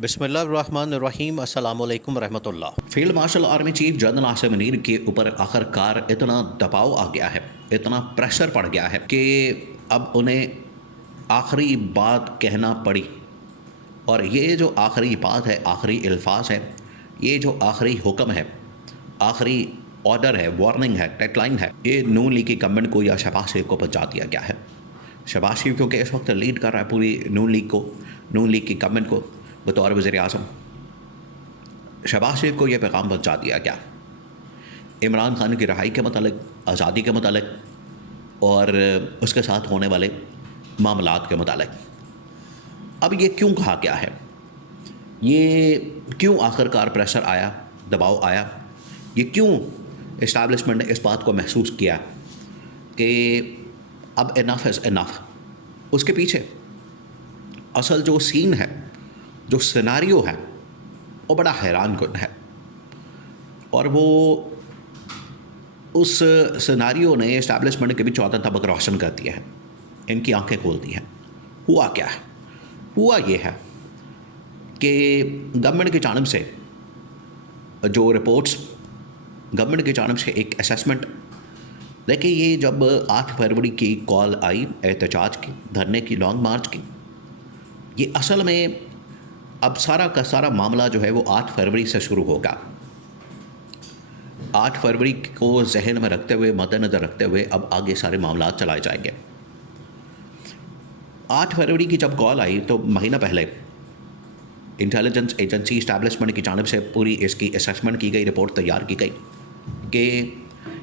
बिस्मिल्लाहिर्रहमानिर्रहीम अस्सलामुअलैकुम रहमतुल्लाह। Field marshal army chief general Asim Munir के ऊपर आखिरकार इतना दबाव आ गया है, इतना प्रेशर पड़ गया है कि अब उन्हें आखिरी बात कहना पड़ी। और ये जो आखिरी बात है, आखिरी अल्फाज है, ये जो आखिरी हुक्म है, आखिरी ऑर्डर है, वार्निंग है, डेडलाइन है, ये नून लीग की गवर्नमेंट को या शहबाज शरीफ को पहुंचा दिया गया है। शहबाज शरीफ क्योंकि इस वक्त लीड कर रहा है पूरी नून लीग को, नून लीग की गवर्नमेंट को बतौर वज़ीर आज़म। शहबाज शरीफ को यह पैगाम पहुंचा दिया गया इमरान खान की रिहाई के मतलब, आज़ादी के मतलब और उसके साथ होने वाले मामलात के मतलब। अब ये क्यों कहा गया है, ये क्यों आखिरकार प्रेशर आया, दबाव आया, ये क्यों इस्टेब्लिशमेंट ने इस बात को महसूस किया कि अब इनफ इज़ इनफ। उसके पीछे असल जो सीन है, जो सिनारियो है, वो बड़ा हैरान कुन है। और वो उस सिनारियो ने इस्टेब्लिशमेंट के भी चौथा तबक रोशन कर दिया है, इनकी आंखें खोल दी हैं। हुआ क्या है? हुआ ये है कि गवर्नमेंट की जानिब से जो रिपोर्ट्स, गवर्नमेंट की जानिब से एक असेसमेंट। देखिए, ये जब 8 फरवरी की कॉल आई एहतजाज की, धरने की, लॉन्ग मार्च की, ये असल में अब सारा का सारा मामला जो है वो 8 फरवरी से शुरू होगा। 8 फरवरी को जहन में रखते हुए, मद्देनज़र रखते हुए अब आगे सारे मामला चलाए जाएंगे। 8 फरवरी की जब कॉल आई तो महीना पहले इंटेलिजेंस एजेंसी इस्टेब्लिशमेंट की जानिब से पूरी इसकी असेसमेंट की गई, रिपोर्ट तैयार की गई कि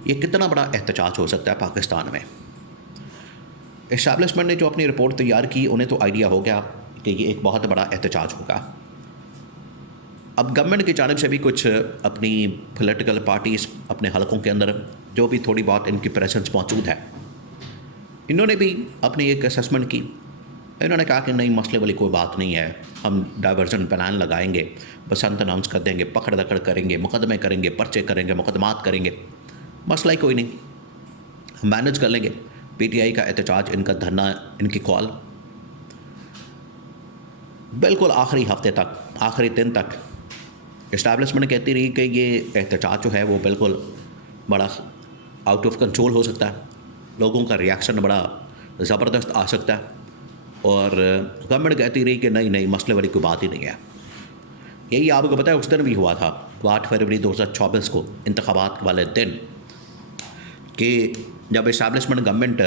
ये कितना बड़ा एहतजाज हो सकता है पाकिस्तान में। इस्टेब्लिशमेंट ने जो अपनी रिपोर्ट तैयार की, उन्हें तो आइडिया हो गया कि ये एक बहुत बड़ा एहतजाज होगा। अब गवर्नमेंट की जानिब से भी कुछ अपनी पॉलिटिकल पार्टीज़ अपने हलकों के अंदर जो भी थोड़ी बहुत इनकी प्रेजेंस मौजूद है, इन्होंने भी अपनी एक असेसमेंट की। इन्होंने कहा कि नहीं, मसले वाली कोई बात नहीं है, हम डाइवर्जन प्लान लगाएंगे, बसंत अनाउंस कर देंगे, पकड़ दकड़ करेंगे, मुकदमे करेंगे, पर्चे करेंगे, मुकदमात करेंगे, मसला ही कोई नहीं, हम मैनेज कर लेंगे। PTI का एहतजाज, इनका धरना, इनकी कॉल बिल्कुल आखिरी हफ्ते तक, आखिरी दिन तक इस्टेब्लिशमेंट कहती रही कि ये एहतजाज जो है वो बिल्कुल बड़ा आउट ऑफ कंट्रोल हो सकता है, लोगों का रिएक्शन बड़ा ज़बरदस्त आ सकता है। और गवर्नमेंट कहती रही कि नहीं नहीं, मसले वाली कोई बात ही नहीं है। यही आपको पता है उस दिन भी हुआ था, 8 फरवरी 2024 को, इंतखाबात वाले दिन, कि जब इस्टेब्लिशमेंट गवर्नमेंट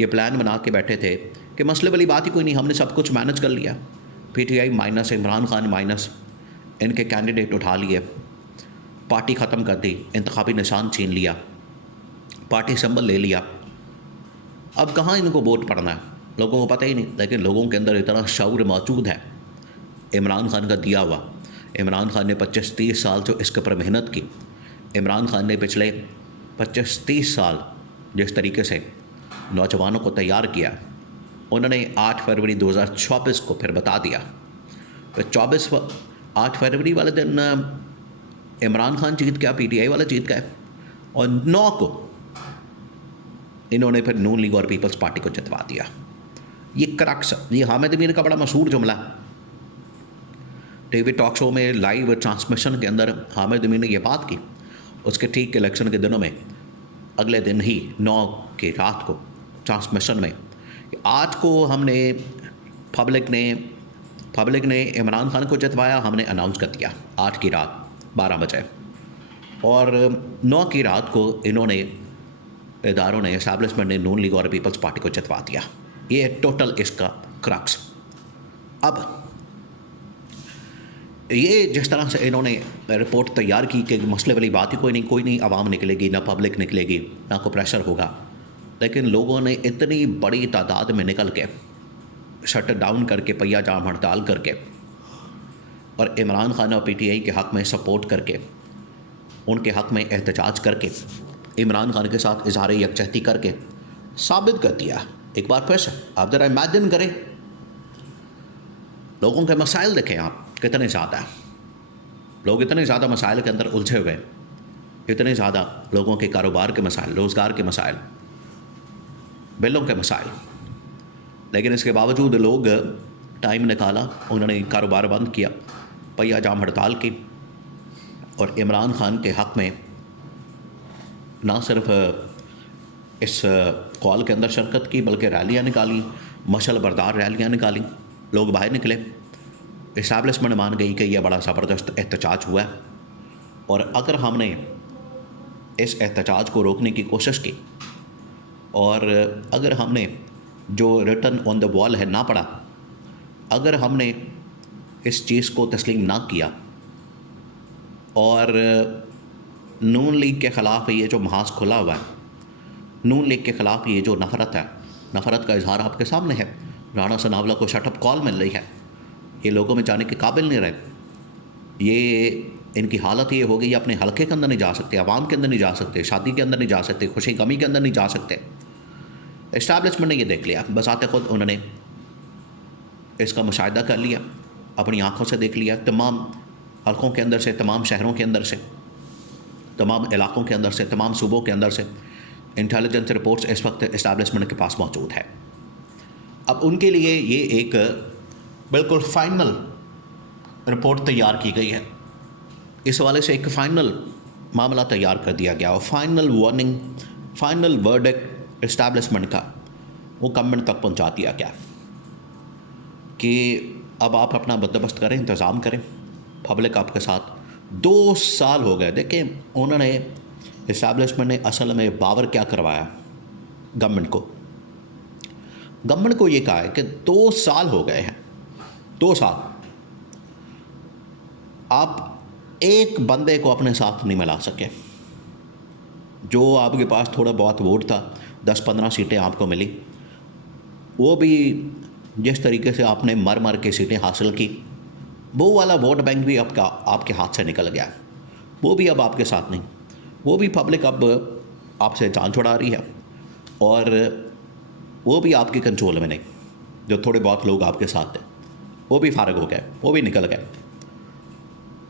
ये प्लान बना के बैठे थे कि मसले वाली बात ही कोई नहीं, हमने सब कुछ मैनेज कर लिया। PTI minus, Imran Khan minus, इनके कैंडिडेट उठा लिए, पार्टी ख़त्म कर दी, इंतखाबी निशान छीन लिया, पार्टी सिंबल ले लिया। अब कहाँ इनको वोट पड़ना है, लोगों को पता ही नहीं। लेकिन लोगों के अंदर इतना शऊर मौजूद है इमरान खान का दिया हुआ। इमरान खान ने 25-30 साल जो इसके ऊपर मेहनत की, इमरान खान ने पिछले 25-30 साल जिस तरीके से नौजवानों को तैयार किया, उन्होंने 8 फरवरी 2024 को फिर बता दिया। तो 8 फरवरी वाले दिन इमरान खान जीत गया, PTI वाला जीत गए, और 9 को इन्होंने फिर नून लीग और पीपल्स पार्टी को जितवा दिया। ये क्रक्स, ये हामिद अमीर का बड़ा मशहूर जुमला, TV टॉक शो में लाइव ट्रांसमिशन के अंदर हामिद अमीर ने यह बात की। उसके ठीक इलेक्शन के दिनों में, अगले दिन ही 9 की रात को ट्रांसमिशन में, आज को हमने पब्लिक ने इमरान खान को जितवाया, हमने अनाउंस कर दिया 8 की रात 12 बजे। और 9 की रात को इन्होंने, इदारों ने, एस्टैब्लिशमेंट ने नून लीग और पीपल्स पार्टी को जितवा दिया। ये टोटल इसका क्रक्स। अब ये जिस तरह से इन्होंने रिपोर्ट तैयार की कि मसले वाली बात ही कोई नहीं, आवाम निकलेगी, ना पब्लिक निकलेगी, ना कोई प्रेशर होगा, लेकिन लोगों ने इतनी बड़ी तादाद में निकल के, शट डाउन करके, पहिया जाम हड़ताल करके, और इमरान खान और PTI के हक़ में सपोर्ट करके, उनके हक़ में एहतजाज करके, इमरान खान के साथ इजहार यकजहती करके साबित कर दिया। एक बार फिर से आप ज़रा इमेजिन करें, लोगों के मसाइल देखें आप कितने ज़्यादा, लोग इतने ज़्यादा मसाइल के अंदर उलझे हुए, इतने ज़्यादा लोगों के कारोबार के मसाइल, रोज़गार के मसाइल, बिलों के मसाइल, लेकिन इसके बावजूद लोग टाइम निकाला, उन्होंने कारोबार बंद किया, पहिया जाम हड़ताल की और इमरान खान के हक़ में ना सिर्फ इस कॉल के अंदर शिरकत की बल्कि रैलियाँ निकाली, मशल बरदार रैलियाँ निकाली, लोग बाहर निकले। इस्टेब्लिशमेंट मान गई कि यह बड़ा ज़बरदस्त एहतजाज हुआ है और अगर हमने इस एहतजाज को रोकने की कोशिश की और अगर हमने जो रिटन ऑन द वॉल है ना पढ़ा, अगर हमने इस चीज़ को तस्लीम ना किया और नून लीग के ख़िलाफ़ ये जो महाज खुला हुआ है, नून लीग के ख़िलाफ़ ये जो नफ़रत है, नफ़रत का इजहार आपके सामने है। राणा सनावला को शटअप कॉल मिल रही है, ये लोगों में जाने के काबिल नहीं रहे, ये इनकी हालत ये हो गई, अपने हलके के अंदर नहीं जा सकते, आवाम के अंदर नहीं जा सकते, शादी के अंदर नहीं जा सकते, खुशी गमी के अंदर नहीं जा सकते। इस्टेब्लिशमेंट ने ये देख लिया, बस आते खुद उन्होंने इसका मुशाहिदा कर लिया, अपनी आँखों से देख लिया, तमाम हलकों के अंदर से, तमाम शहरों के अंदर से, तमाम इलाक़ों के अंदर से, तमाम सूबों के अंदर से इंटेलिजेंस रिपोर्ट्स इस वक्त इस्टेब्लिशमेंट के पास मौजूद है। अब उनके लिए ये एक बिल्कुल फ़ाइनल रिपोर्ट तैयार की गई है, इस हवाले से एक फ़ाइनल मामला तैयार कर दिया गया और final warning, final verdict establishment का वो गवर्नमेंट तक पहुंचा दिया गया कि अब आप अपना बंदोबस्त करें, इंतज़ाम करें, पब्लिक आपके साथ। 2 साल हो गए। देखें, उन्होंने इस्टेब्लिशमेंट ने असल में बावर क्या करवाया गवर्नमेंट को ये कहा है कि 2 साल हो गए हैं, 2 साल आप एक बंदे को अपने साथ नहीं मिला सके। जो आपके पास थोड़ा बहुत वोट था, 10-15 सीटें आपको मिली, वो भी जिस तरीके से आपने मर मर के सीटें हासिल की, वो वाला वोट बैंक भी आपके हाथ से निकल गया, वो भी अब आपके साथ नहीं, वो भी पब्लिक अब आपसे जान छुड़ा रही है और वो भी आपके कंट्रोल में नहीं। जो थोड़े बहुत लोग आपके साथ थे वो भी फारग हो गए, वो भी निकल गए।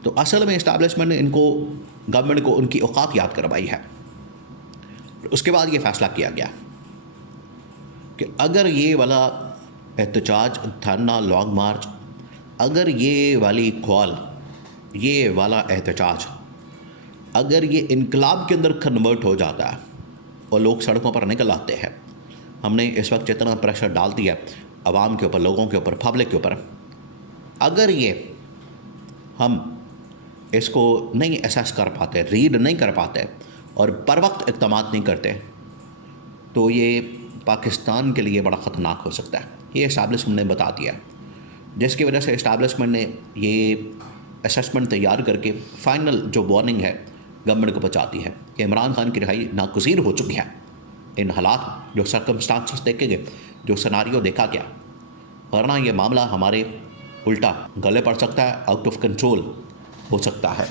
तो असल में इस्टेब्लिशमेंट ने गवर्नमेंट को उनकी औकात याद करवाई है। उसके बाद ये फ़ैसला किया गया कि अगर ये वाला एहतजाज, धरना, लॉन्ग मार्च, अगर ये वाली कॉल, ये वाला एहतजाज अगर ये इनकलाब के अंदर कन्वर्ट हो जाता है और लोग सड़कों पर निकल आते हैं, हमने इस वक्त जितना प्रेशर डाल दिया आवाम के ऊपर, लोगों के ऊपर, पब्लिक के ऊपर, अगर ये हम इसको नहीं एसेस कर पाते, रीड नहीं कर पाते और बर वक्त इक़दामात नहीं करते, तो ये पाकिस्तान के लिए बड़ा ख़तरनाक हो सकता है। ये इस्टेब्लिशमेंट ने बता दिया, जिसकी वजह से इस्टेब्लिशमेंट ने ये असेसमेंट तैयार करके फ़ाइनल जो वार्निंग है गवर्नमेंट को पहुंचाती है कि इमरान खान की रिहाई नागुज़ीर हो चुकी है। इन हालात, जो सर्कमस्टांसेस देखे गए, जो सिनारियो देखा गया, वरना ये मामला हमारे उल्टा गले पड़ सकता है, आउट ऑफ कंट्रोल हो सकता है।